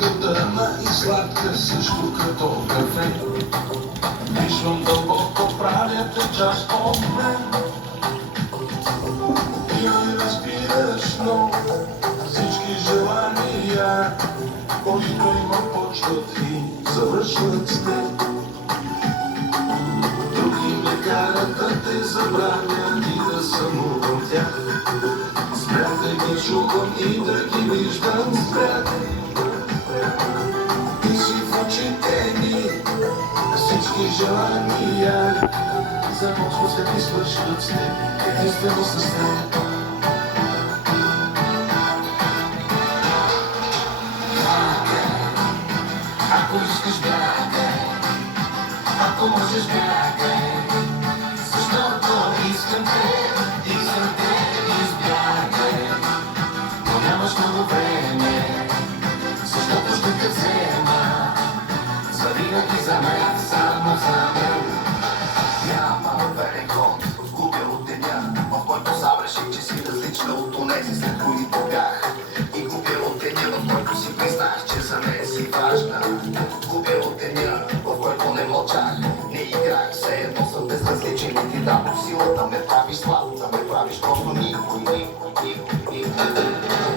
Кадрена и сладка също като кафе. Виждам дълбоко, правя те част от мен. Ти ме разбираш, но всички желания, които има, почват и завършват с теб. Други ме карат да те забравя и да сънувам тях. Спрям да ги чувам и да ги виждам спрят. Ти си в очите ми, всички желания започват да ти свършват с теб, единствено с теб. Ако искаш бягай, ако можеш бягай, защото искам те, избягай. Но нямаш много време, защото ще те взема, завинаги за мен, само за мен. Няма верен ход, губя от деня, в който сам реших, че си различна от онези, след които бях. И губя от деня, в който си признах, че за мен си важна. Губя от деня, в който не мълчах, не играх, все едно съм безразличен и ти дадох сила да ме правиш слаб, да ме правиш просто никой.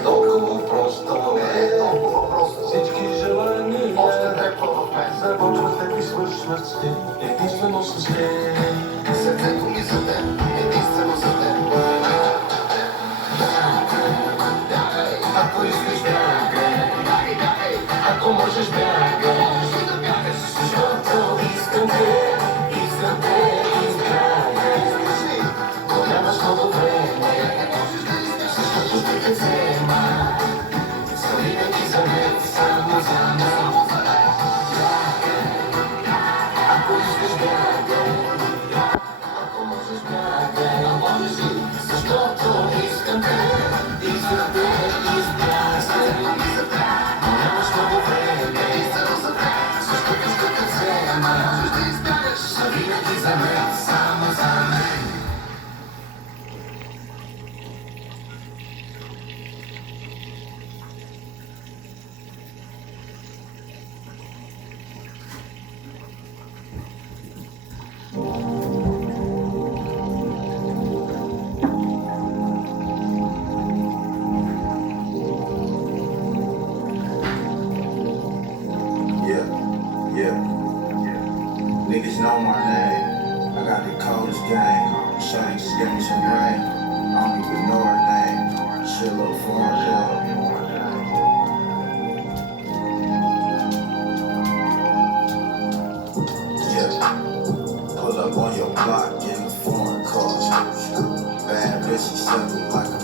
Толкова просто е, Толкова просто, всички желания още трепва в мен. започват да ти свършват с теб, единствено с теб. Сърцето ми за теб, единствено за теб. Ако искаш бягай, ако можеш бягай, защото искам те, избягай. Но нямаш много време, защото ще те взема, завинаги за мен, само за мен. Ако искаш бягай, ако можеш бягай, защото искам те, избягай. Но нямаш много време, защото ще те взема, завинаги за мен, само за мен. Yeah. Niggas know my name. I got the coldest game. Shawty just gave me some brain. I don't even know her name. Shit look foreign, yeah. Pull up on your block, getting foreign cars. Bad bitch, she sent me like a